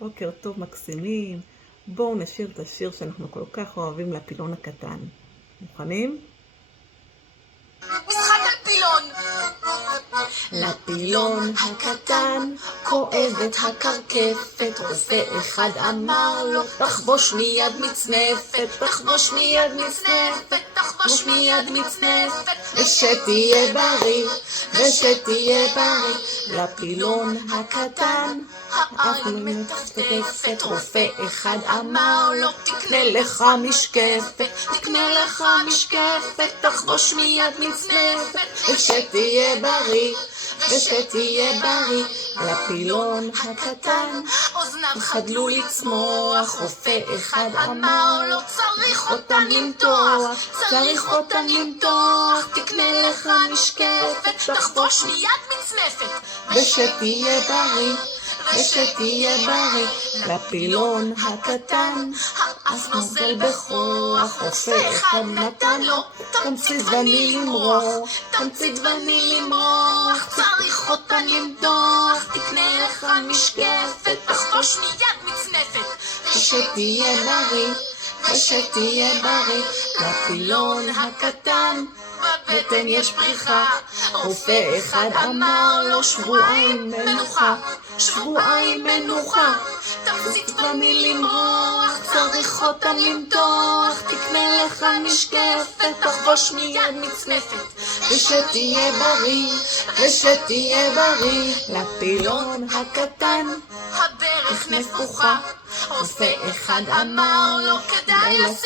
בוקר טוב מקסימים, בואו נשיר את השיר שאנחנו כל כך אוהבים לפילון הקטן. מוכנים? משחק על פילון. לפילון הקטן כואבת הקרקפת, רופא אחד אמר לו תחבוש מיד מצנפת, תחבוש מיד מצנפת, תחבוש מיד מצנפת, ושתהיה בריא, ושתהיה בריא. לפילון הקטן העין מטפטפת, רופא אחד אמר לו תקנה לך משקפת, תקנה לך משקפת, תחבוש מיד מצנפת, ושתהיה בריא, ושתהיה בריא. לפילון הקטן אוזניו חדלו לצמוח, רופא אחד אמר לו צריך אותם למתוח, צריך אותם למתוח, תקנה לך משקפת, תחבוש מיד מצנפת, ושתהיה בריא, ושתהיה בריא. לפילון הקטן האף נוזל בכוח, רופא אחד נתן לו תמצית וניל למרוח, תמצית וניל למרוח, צריך אותן למתוח, תקנה לך משקפת, תחבוש מיד מצנפת, ושתהיה בריא, ושתהיה בריא. לפילון הקטן בטן יש פריחה, רופא אחד אמר לו שבועיים מנוחה, שבועיים מנוחה. תמצית וניל למרוח, צריך אותם למתוח, תקנה לך משקפת, תחבוש מיד מצנפת, ושתהיה בריא, ושתהיה בריא. לפילון הקטן הברך נפוחה, רופא אחד אמר לו כדאי לשים